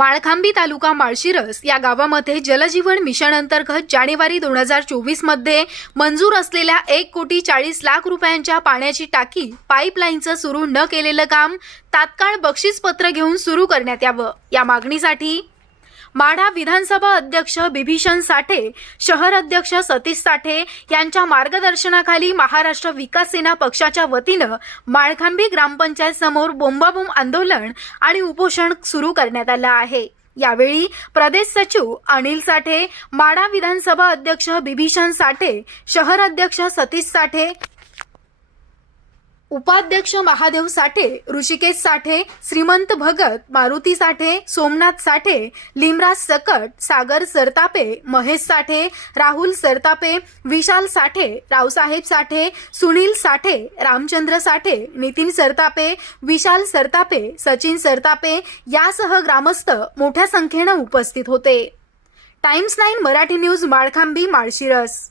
माळखांबी तालुका माळशिरस या गावामध्ये जलजीवन मिशन अंतर्गत जानेवारी दोन हजार चोवीसमध्ये मंजूर असलेल्या एक कोटी चाळीस लाख रुपयांच्या पाण्याची टाकी पाईपलाईनचं सुरू न केलेलं काम तात्काळ बक्षीसपत्र घेऊन सुरू करण्यात यावं. या मागणीसाठी माढा विधानसभा अध्यक्ष बिभीषण साठे शहर अध्यक्ष सतीश साठे यांच्या मार्गदर्शनाखाली महाराष्ट्र विकास सेना पक्षाच्या वतीनं माळखांबी ग्रामपंचायत समोर बोंबाबोंब आंदोलन आणि उपोषण सुरू करण्यात आलं आहे. यावेळी प्रदेश सचिव अनिल साठे माढा विधानसभा अध्यक्ष बिभीषण साठे शहर अध्यक्ष सतीश साठे उपाध्यक्ष महादेव साठे ऋषिकेश साठे श्रीमंत भगत मारुती साठे सोमनाथ साठे लिमराज सकट सागर सरतापे महेश साठे राहुल सरतापे विशाल साठे रावसाहेब साठे सुनील साठे रामचंद्र साठे नितीन सरतापे विशाल सरतापे सचिन सरतापे यासह ग्रामस्थ मोठ्या संख्येनं उपस्थित होते. Times nine Marathi news Malkhambi Malshiras.